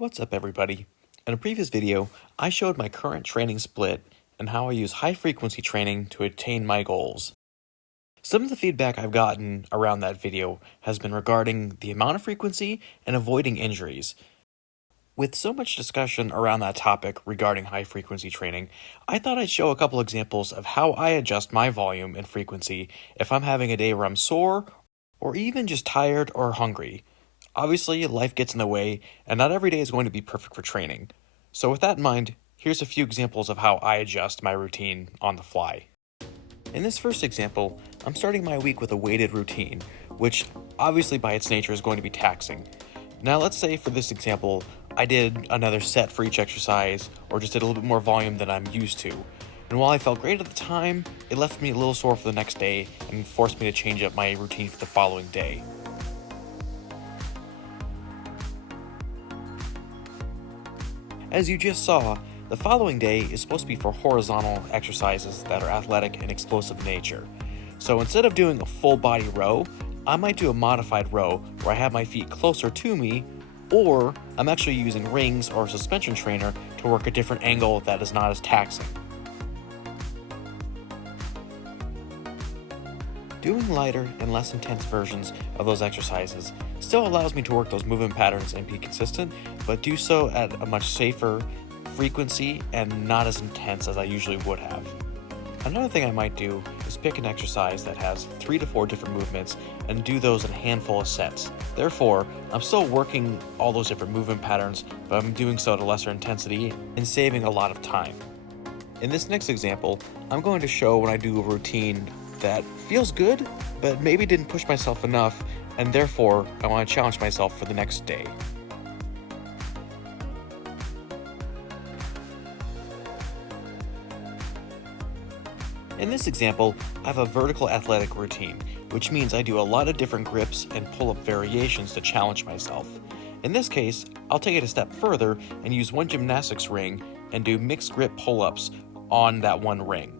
What's up, everybody? In a previous video, I showed my current training split and how I use high-frequency training to attain my goals. Some of the feedback I've gotten around that video has been regarding the amount of frequency and avoiding injuries. With so much discussion around that topic regarding high-frequency training, I thought I'd show a couple examples of how I adjust my volume and frequency if I'm having a day where I'm sore or even just tired or hungry. Obviously, life gets in the way, and not every day is going to be perfect for training. So, with that in mind, here's a few examples of how I adjust my routine on the fly. In this first example, I'm starting my week with a weighted routine, which obviously by its nature is going to be taxing. Now, let's say for this example, I did another set for each exercise, or just did a little bit more volume than I'm used to. And while I felt great at the time, it left me a little sore for the next day and forced me to change up my routine for the following day. As you just saw, the following day is supposed to be for horizontal exercises that are athletic and explosive in nature. So instead of doing a full body row, I might do a modified row where I have my feet closer to me, or I'm actually using rings or a suspension trainer to work a different angle that is not as taxing. Doing lighter and less intense versions of those exercises still allows me to work those movement patterns and be consistent, but do so at a much safer frequency and not as intense as I usually would have. Another thing I might do is pick an exercise that has 3 to 4 different movements and do those in a handful of sets. Therefore, I'm still working all those different movement patterns, but I'm doing so at a lesser intensity and saving a lot of time. In this next example, I'm going to show when I do a routine that feels good, but maybe didn't push myself enough, and therefore I want to challenge myself for the next day. In this example, I have a vertical athletic routine, which means I do a lot of different grips and pull-up variations to challenge myself. In this case, I'll take it a step further and use one gymnastics ring and do mixed grip pull-ups on that one ring.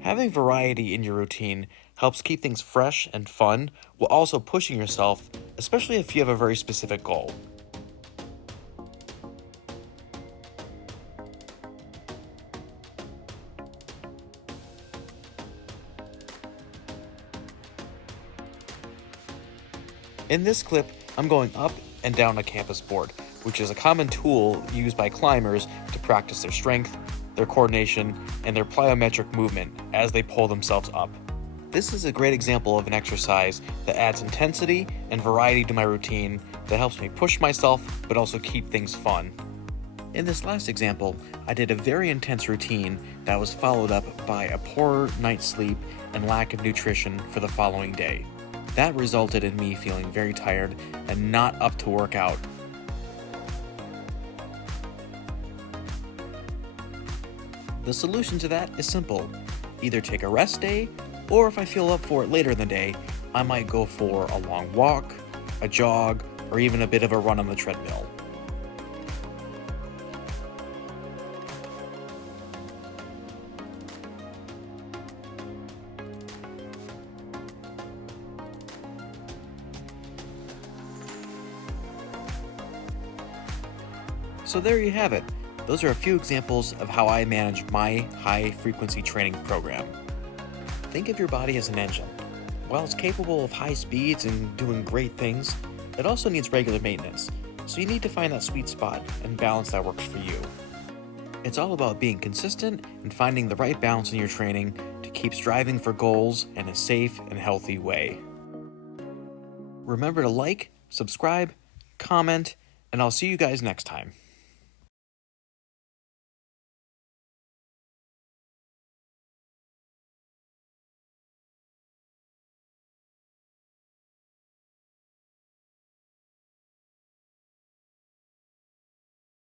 Having variety in your routine helps keep things fresh and fun while also pushing yourself, especially if you have a very specific goal. In this clip, I'm going up and down a campus board, which is a common tool used by climbers to practice their strength, their coordination, and their plyometric movement as they pull themselves up. This is a great example of an exercise that adds intensity and variety to my routine that helps me push myself but also keep things fun. In this last example, I did a very intense routine that was followed up by a poor night's sleep and lack of nutrition for the following day. That resulted in me feeling very tired and not up to work out. The solution to that is simple. Either take a rest day, or if I feel up for it later in the day, I might go for a long walk, a jog, or even a bit of a run on the treadmill. So there you have it. Those are a few examples of how I manage my high-frequency training program. Think of your body as an engine. While it's capable of high speeds and doing great things, it also needs regular maintenance, so you need to find that sweet spot and balance that works for you. It's all about being consistent and finding the right balance in your training to keep striving for goals in a safe and healthy way. Remember to like, subscribe, comment, and I'll see you guys next time.